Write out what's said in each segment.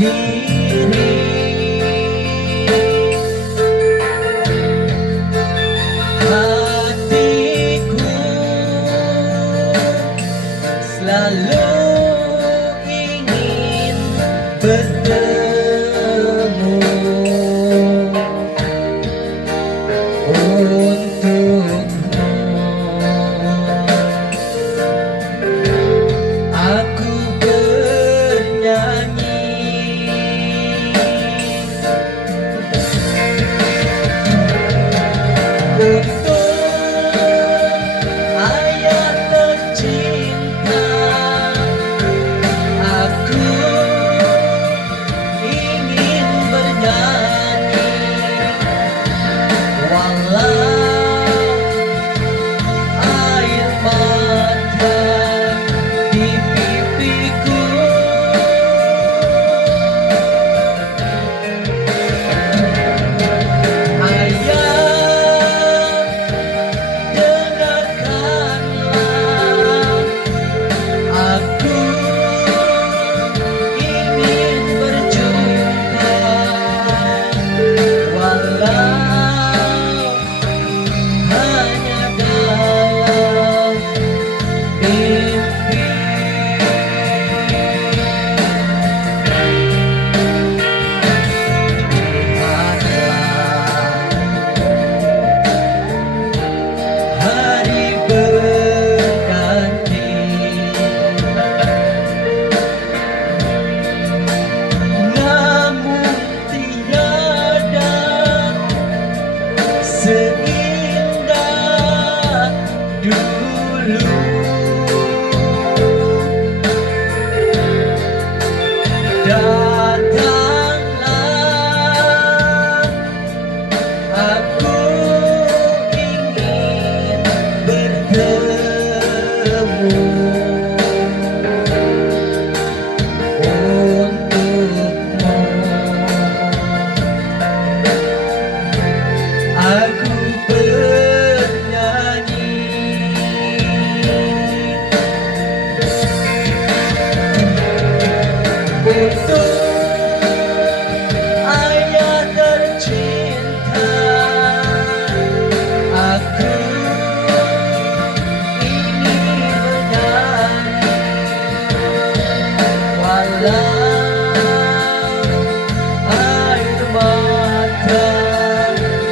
diri. Hatiku selalu ingin bertemu untukmu. Aku bernyanyi untuk ayah tercinta. Aku ingin bernyanyi walau air mata di pipiku. Ayah, dengarkanlah, aku ingin berjumpa walau hanya dalam mimpi. Hari berganti, namun tiada seindah dulu. Datanglah, aku ingin bertemu untukmu. Aku bernyanyi untuk ayah tercinta. Aku ingin bernyanyi walau air mata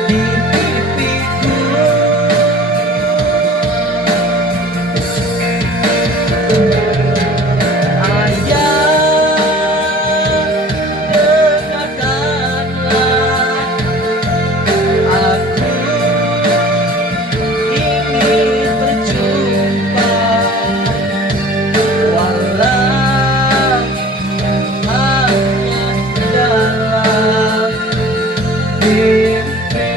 di pipiku. Ayah, dengarkanlah, aku ingin berjumpa walau hanya dalam mimpi.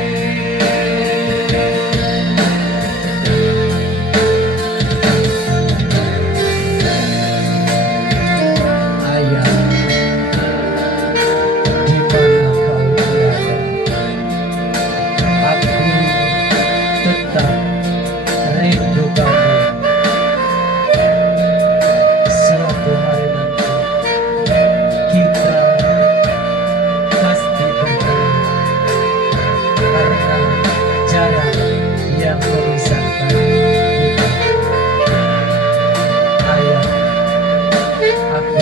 Ayah, di mana kau berada, aku tetap rindu kamu. Suatu hari nanti kita pasti bertemu karena jarak yang memisahkan kita. Ayah, aku